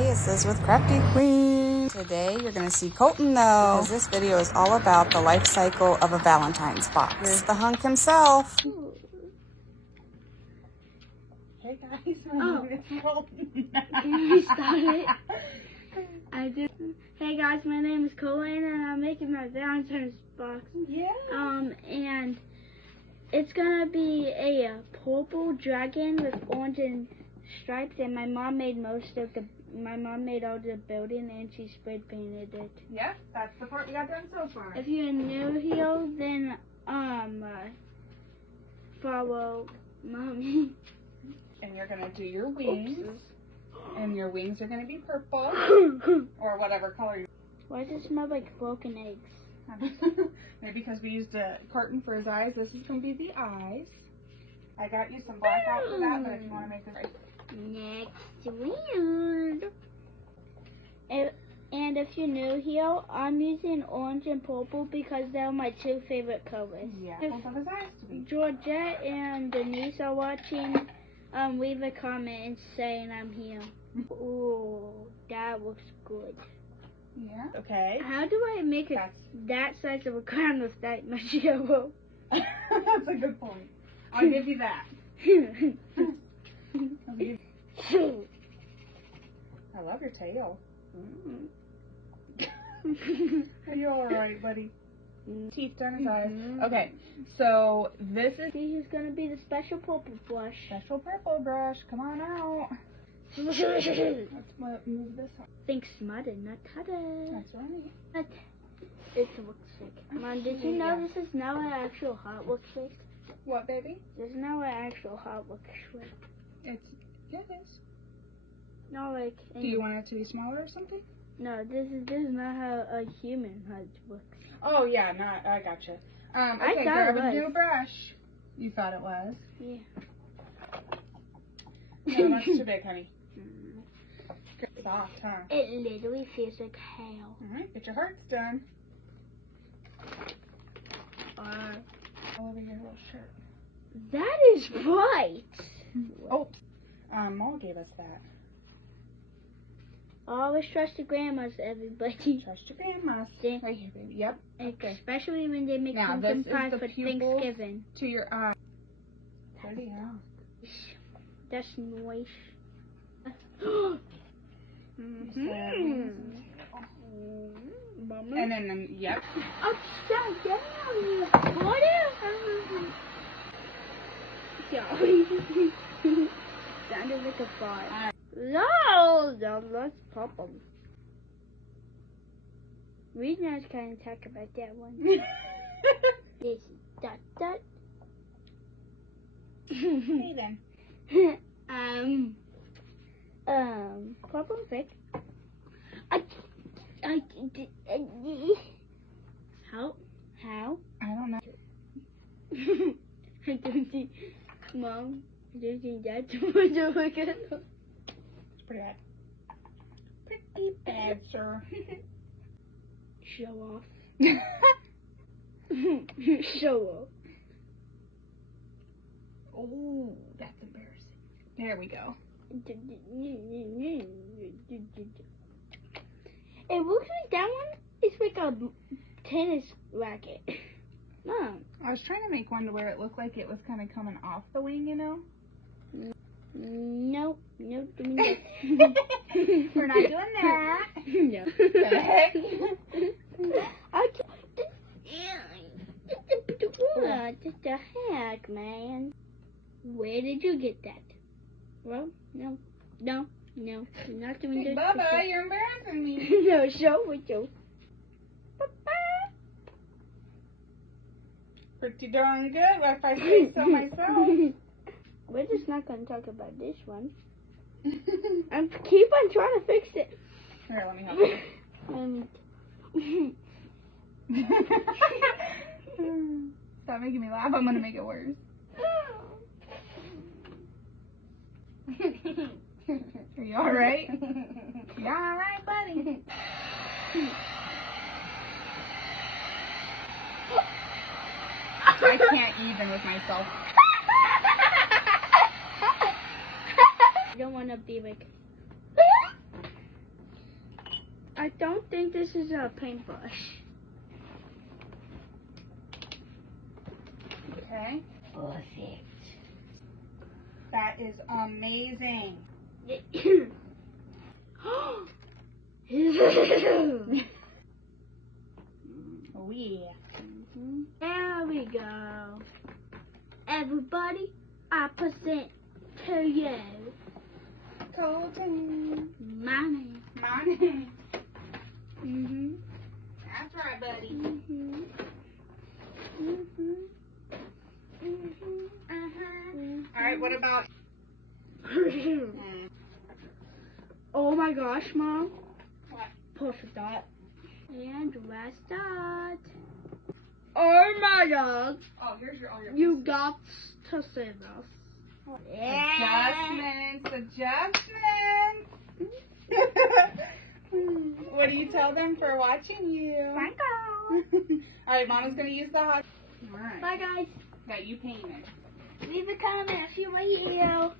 Hey, it's Liz with Crafty Queen. Today you're going to see Colton though, because this video is all about the life cycle of a Valentine's box. Here's the hunk himself. Hey guys, my name is Colton. You started. I did. Hey guys, my name is Colton and I'm making my Valentine's box. Yeah. And it's gonna be a purple dragon with orange and stripes, and my mom made all the building and she spray painted it. Yeah, that's the part we got done so far. If you're new here, then follow mommy. And you're gonna do your wings. Oops. And your wings are gonna be purple or whatever color. Why does it smell like broken eggs? Maybe because we used a carton for his eyes. This is gonna be the eyes. I got you some black out for that, but if you want to make it right. Next weird. And if you're new here, I'm using orange and purple because they're my two favorite colors. Yeah, both of his eyes to be. Georgette and Denise are watching. Leave a comment and saying I'm here. Ooh, that looks good. Yeah. Okay. How do I make that size of a crown with that much yellow? That's a good point. I'll give you that. I love your tail. Are you alright, buddy? Teeth done his eyes. Okay, so this is... See who's going to be the special purple brush. Special purple brush. Come on out. Let's move this up. Think smarter, not cutter. That's right. It looks like... Mom, did you know this is now an actual heart looks like? What, baby? This is now an actual heart looks like. Yeah, it is. No, like... Do you want it to be smaller or something? No, this is not how a human heart looks. Oh, yeah, I gotcha. Okay, grab a new brush. You thought it was? Yeah. No, that's too big, honey. Soft, huh? It literally feels like hell. Alright, get your hearts done. All over your little shirt. That is bright. Oh, Mom gave us that. Always trust your grandmas, everybody. Trust your grandmas. Right here, baby. Yep. Okay. Especially when they make pumpkin pie for Thanksgiving. To your eyes. Pretty, huh? That's nice. And then, yep. Upside down. What Sorry. Sounded like a fart. No, let's pop them. We just kind of talk about that one. This dot. Hey then. Pop them quick. How? I don't know. I don't think, Mom, I don't think that's what you're looking at. It's pretty bad. Pretty bad, sir. Show off. Show off. Oh, that's embarrassing. There we go. It looks like that one is like a tennis racket. No. I was trying to make one to where it looked like it was kind of coming off the wing, you know? Nope. We're not doing that. No. The heck? What the heck, man? Where did you get that? Well, no, you're not doing this. Bubba, you're embarrassing me. No, show with you. Pretty darn good, if I say so myself. We're just not going to talk about this one. I keep on trying to fix it. Here, let me help you. Stop making me laugh. I'm going to make it worse. Are you alright? You alright, buddy? I can't even with myself. I don't want to be like I don't think this is a paintbrush. Okay. Perfect. That is amazing. Oh yeah. There we go. Everybody, I present to you Colton. my name. My name. Mhm. That's right, buddy. Mhm. Mhm. Mhm. All right, what about? Oh my gosh, Mom. What? Perfect dot. And last dot. Oh my God. Oh, here's your all your. You got to say this. Adjustments. What do you tell them for watching you? Bye, All right, Mama's gonna use the hot. All right. Bye, guys. That you painted. Leave a comment if you like the video.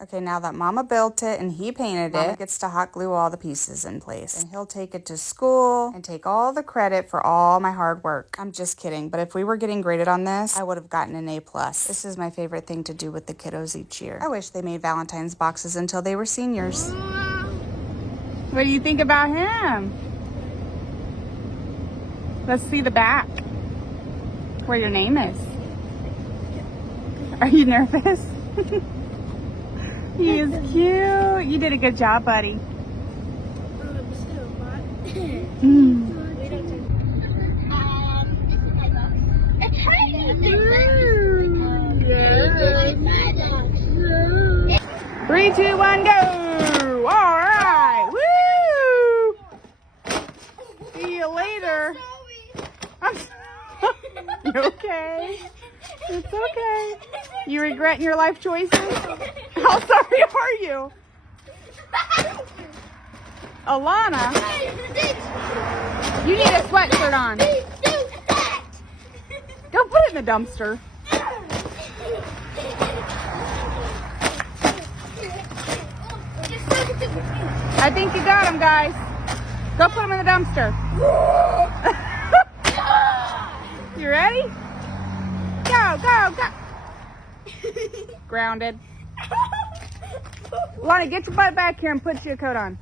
Okay, now that Mama built it and he painted it, Mama gets to hot glue all the pieces in place. And he'll take it to school and take all the credit for all my hard work. I'm just kidding, but if we were getting graded on this, I would have gotten an A+. This is my favorite thing to do with the kiddos each year. I wish they made Valentine's boxes until they were seniors. What do you think about him? Let's see the back. Where your name is. Are you nervous? He is cute. You did a good job, buddy. Three, two, one, go! All right, woo! See you later. You okay? It's okay. You regretting your life choices? How sorry are you? Alana, you need a sweatshirt on. Go put it in the dumpster. I think you got him, guys. Go put him in the dumpster. You ready? Go, go, go. Grounded. Lonnie, get your butt back here and put your coat on.